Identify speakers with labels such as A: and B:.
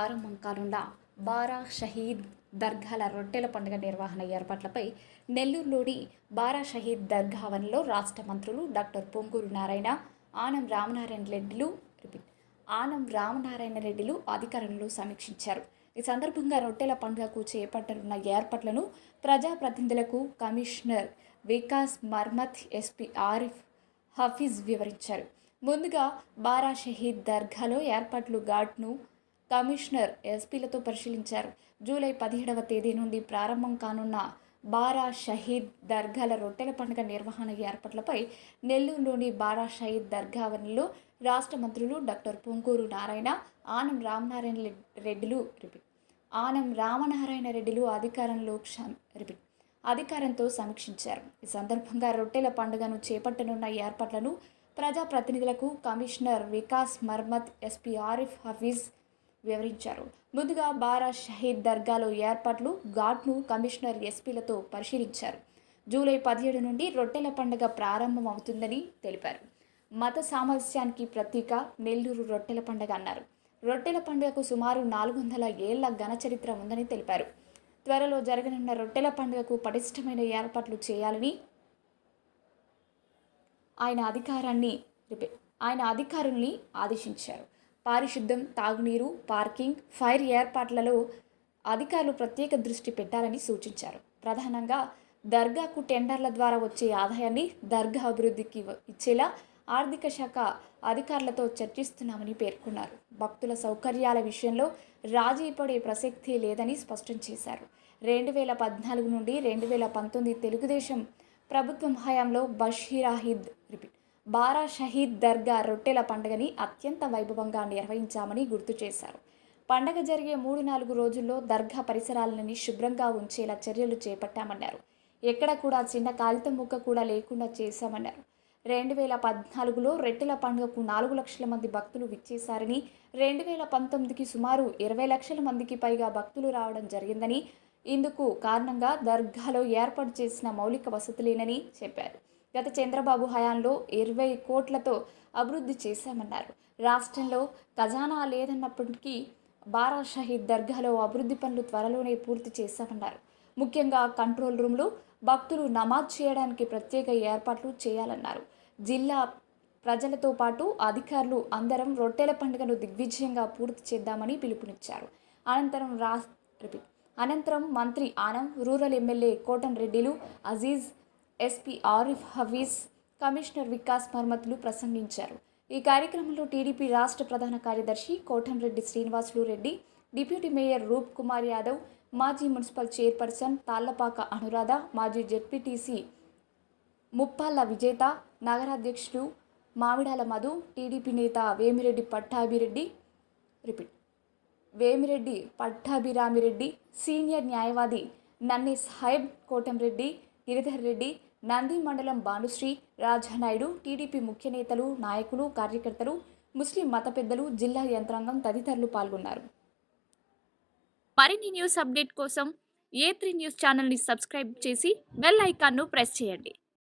A: ప్రారంభం కానున్న బారా షహీద్ దర్గాల రొట్టెల పండుగ నిర్వహణ ఏర్పాట్లపై నెల్లూరులోని బారా షహీద్ దర్గావన్లో రాష్ట్ర మంత్రులు డాక్టర్ పొంగూరు నారాయణ ఆనం రామనారాయణ రెడ్డిలు రిపీట్ ఆనం రామనారాయణ రెడ్డిలు అధికారులు సమీక్షించారు. ఈ సందర్భంగా రొట్టెల పండుగకు చేపట్టనున్న ఏర్పాట్లను ప్రజాప్రతినిధులకు కమిషనర్ వికాస్ మర్మత్ ఎస్పీ ఆరిఫ్ హఫీజ్ వివరించారు. ముందుగా బారా షహీద్ దర్గాలో ఏర్పాట్లు ఘాట్ను కమిషనర్ ఎస్పీలతో పరిశీలించారు. జూలై పదిహేడవ తేదీ నుండి ప్రారంభం కానున్న బారా షహీద్ దర్గాల రొట్టెల పండుగ నిర్వహణ ఏర్పాట్లపై నెల్లూరులోని బారా షహీద్ దర్గా వనంలో రాష్ట్ర మంత్రులు డాక్టర్ పొంకూరు నారాయణ ఆనం రామనారాయణ రెడ్- రెడ్డిలు రిపీట్ ఆనం రామనారాయణ రెడ్డిలు అధికారంలో రిపీట్ అధికారంతో సమీక్షించారు. ఈ సందర్భంగా రొట్టెల పండుగను చేపట్టనున్న ఏర్పాట్లను ప్రజాప్రతినిధులకు కమిషనర్ వికాస్ మర్మత్ ఎస్పీ ఆరిఫ్ హఫీజ్ వివరించారు. ముందుగా బారా షహీద్ దర్గాలో ఏర్పాట్లు ఘాట్ను కమిషనర్ ఎస్పీలతో పరిశీలించారు. జూలై పదిహేడు నుండి రొట్టెల పండుగ ప్రారంభం అవుతుందని తెలిపారు. మత సామరస్యానికి ప్రతీక నెల్లూరు రొట్టెల పండుగ అన్నారు. రొట్టెల పండుగకు సుమారు నాలుగు వందల ఏళ్ళ ఘన చరిత్ర ఉందని తెలిపారు. త్వరలో జరగనున్న రొట్టెల పండుగకు పటిష్టమైన ఏర్పాట్లు చేయాలని ఆయన అధికారాన్ని ఆయన అధికారుల్ని ఆదేశించారు. పారిశుద్ధం తాగునీరు పార్కింగ్ ఫైర్ ఏర్పాట్లలో అధికారులు ప్రత్యేక దృష్టి పెట్టాలని సూచించారు. ప్రధానంగా దర్గాకు టెండర్ల ద్వారా వచ్చే ఆదాయాన్ని దర్గా అభివృద్ధికి ఇచ్చేలా ఆర్థిక శాఖ అధికారులతో చర్చిస్తున్నామని పేర్కొన్నారు. భక్తుల సౌకర్యాల విషయంలో రాజీ పడే ప్రసక్తి లేదని స్పష్టం చేశారు. రెండు వేల పద్నాలుగు నుండి రెండు వేల పంతొమ్మిది తెలుగుదేశం ప్రభుత్వం హయాంలో బషీరాహిద్ రిపీట్ బారా షహీద్ దర్గా రొట్టెల పండుగని అత్యంత వైభవంగా నిర్వహించామని గుర్తు చేశారు. పండగ జరిగే మూడు నాలుగు రోజుల్లో దర్గా పరిసరాలని శుభ్రంగా ఉంచేలా చర్యలు చేపట్టామన్నారు. ఎక్కడ కూడా చిన్న కాగితం ముక్క కూడా లేకుండా చేశామన్నారు. రెండు వేల పద్నాలుగులో రెట్టెల పండుగకు నాలుగు లక్షల మంది భక్తులు విచ్చేశారని రెండు వేల పంతొమ్మిదికి సుమారు ఇరవై లక్షల మందికి పైగా భక్తులు రావడం జరిగిందని ఇందుకు కారణంగా దర్గాలో ఏర్పాటు చేసిన మౌలిక వసతులేనని చెప్పారు. గత చంద్రబాబు హయాంలో ఇరవై కోట్లతో అభివృద్ధి చేశామన్నారు. రాష్ట్రంలో ఖజానా లేదన్నప్పటికీ బారా షహీద్ దర్గాలో అభివృద్ధి పనులు త్వరలోనే పూర్తి చేశామన్నారు. ముఖ్యంగా కంట్రోల్ రూమ్లో భక్తులు నమాజ్ చేయడానికి ప్రత్యేక ఏర్పాట్లు చేయాలన్నారు. జిల్లా ప్రజలతో పాటు అధికారులు అందరం రొట్టెల పండుగను దిగ్విజయంగా పూర్తి చేద్దామని పిలుపునిచ్చారు. అనంతరం రా అనంతరం మంత్రి ఆనం రూరల్ ఎమ్మెల్యే కోటన్ రెడ్డిలు అజీజ్ ఎస్పీ ఆరిఫ్ హవీజ్ కమిషనర్ వికాస్ మర్మత్లు ప్రసంగించారు. ఈ కార్యక్రమంలో టీడీపీ రాష్ట్ర ప్రధాన కార్యదర్శి కోటంరెడ్డి శ్రీనివాసులు రెడ్డి డిప్యూటీ మేయర్ రూప్ కుమార్ యాదవ్ మాజీ మున్సిపల్ చైర్పర్సన్ తాళ్ళపాక అనురాధ మాజీ జెడ్పీటీసీ ముప్పాళ్ళ విజేత నగరాధ్యక్షులు మామిడాల మధు టీడీపీ నేత వేమిరెడ్డి పట్టాభిరెడ్డి రిపీట్ వేమిరెడ్డి పట్టాభిరామిరెడ్డి సీనియర్ న్యాయవాది నన్ని సాహెబ్ కోటంరెడ్డి గిరిధర్ రెడ్డి నంది మండలం భానుశ్రీ రాజానాయుడు టీడీపీ ముఖ్య నేతలు నాయకులు కార్యకర్తలు ముస్లిం మత పెద్దలు జిల్లా యంత్రాంగం తదితరులు పాల్గొన్నారు. మరిన్ని న్యూస్ అప్డేట్ కోసం ఏ త్రీ న్యూస్ ఛానల్ని సబ్స్క్రైబ్ చేసి బెల్ ఐకాన్ను ప్రెస్ చేయండి.